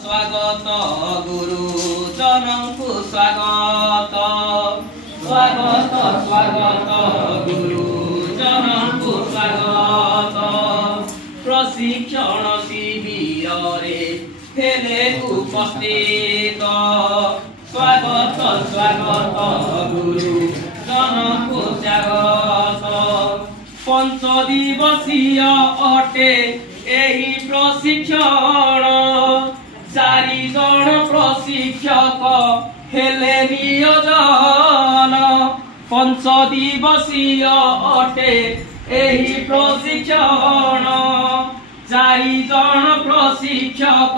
स्वागत गुरुजनଙ୍କୁ स्वागत स्वागत स्वागत गुरुजनଙ୍କୁ स्वागत प्रशिक्षण शिविर हेले उपस्थित स्वागत स्वागत गुरुजनଙ୍କୁ स्वागत पंच दिवसीय अटे एही प्रशिक्षण चारि जन प्रशिक्षक हेले नियोजन पंच दिवसीय अटे एही प्रशिक्षण चारि जन प्रशिक्षक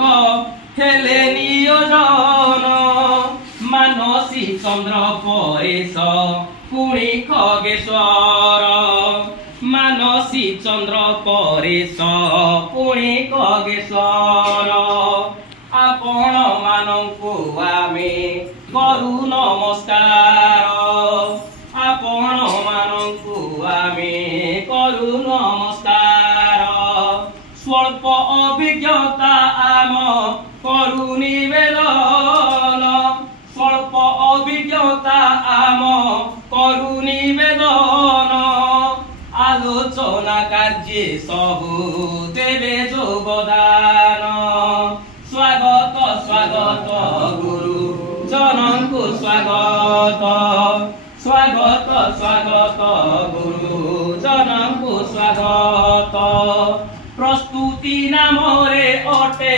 हेले नियोजन मानसी चंद्र परेश पुणी खगेश्वर मानसी चंद्र परेश पुणी खगेश्वर आपण मानंकु आमे करू नमस्कार आपण मानंकु आमे करू नमस्कार स्वल्प अभिज्ञता आम करू निवेदन स्वल्प अभिज्ञता आम करू निवेदन आलोचना कार्य सबु देवे योगदान स्वागत स्वागत गुरुजनଙ୍କୁ स्वागत स्वागत स्वागत गुरुजनଙ୍କୁ स्वागत प्रस्तुति नामरे अटे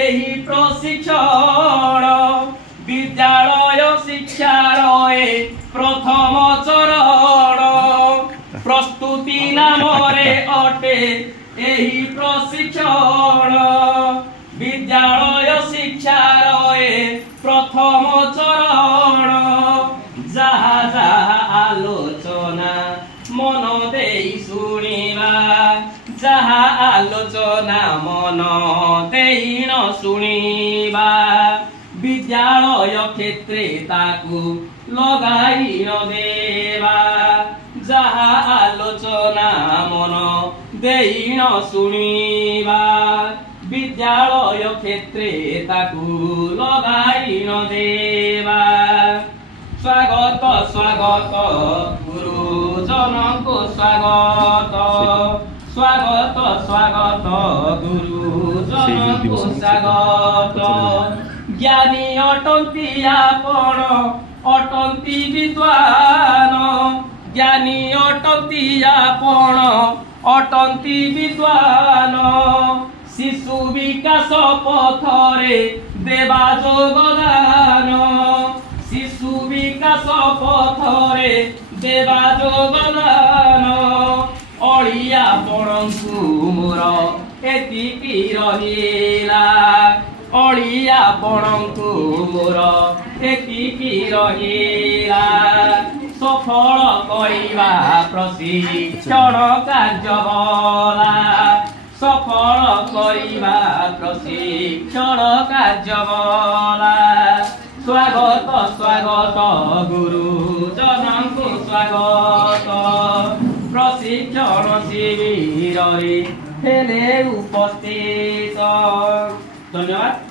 एही प्रशिक्षण विद्यालय शिक्षारय प्रथम चरण प्रस्तुति नामरे अटे एही प्रशिक्षण विद्यालय शिक्षारय प्रथम चरण जहा जहा आलोचना मन देई सुनिबा जहा आलोचना मन देई न सुनिबा विद्यालय क्षेत्रे ताकू लगाई न देवा जहा आलोचना मन देई न सुनिबा विद्यालय क्षेत्रे ताकू लगाई न देवा स्वागत स्वागत गुरुजनଙ୍କୁ स्वागत स्वागत स्वागत गुरुजनଙ୍କୁ स्वागत ज्ञानी अटंती आपण अटंती विद्वान ज्ञानी अटंती आपण अटंती विद्वान शिशु विकास पथरे देवा योगदान शिशु विकास पथरे देवा योगदान अड़िया पणंकु मोर एतिकी रहिला अड़िया पणंकु मोर एतिकी रहिला सफल करिबा प्रशिक्षण कार्यबला सफल करिबा प्रशिक्षण कार्यबला स्वागत स्वागत गुरुजनଙ୍କୁ स्वागत प्रशिक्षण शिविर हेले उपस्थित धन्यवाद।